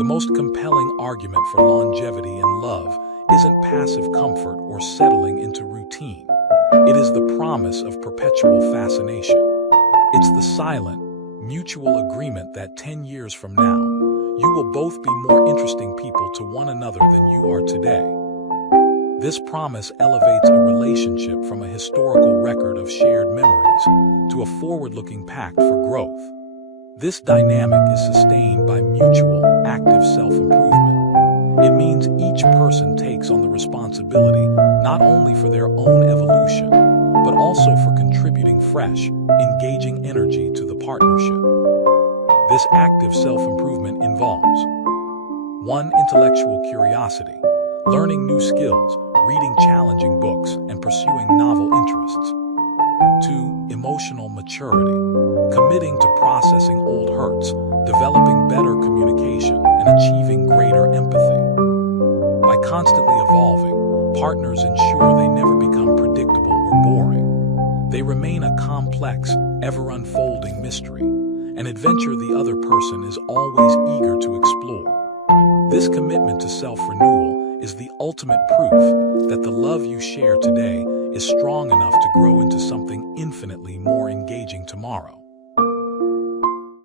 The most compelling argument for longevity in love isn't passive comfort or settling into routine. It is the promise of perpetual fascination. It's the silent, mutual agreement that 10 years from now, you will both be more interesting people to one another than you are today. This promise elevates a relationship from a historical record of shared memories to a forward-looking pact for growth. This dynamic is sustained by mutual, active self-improvement. It means each person takes on the responsibility not only for their own evolution, but also for contributing fresh, engaging energy to the partnership. This active self-improvement involves 1. Intellectual curiosity, learning new skills, reading challenging books, and pursuing novel interests. 2. Emotional maturity, committing to processing old hurts, developing better communication, and achieving greater empathy. By constantly evolving, partners ensure they never become predictable or boring. They remain a complex, ever-unfolding mystery, an adventure the other person is always eager to explore. This commitment to self-renewal is the ultimate proof that the love you share today is strong enough to grow into something infinitely more engaging tomorrow.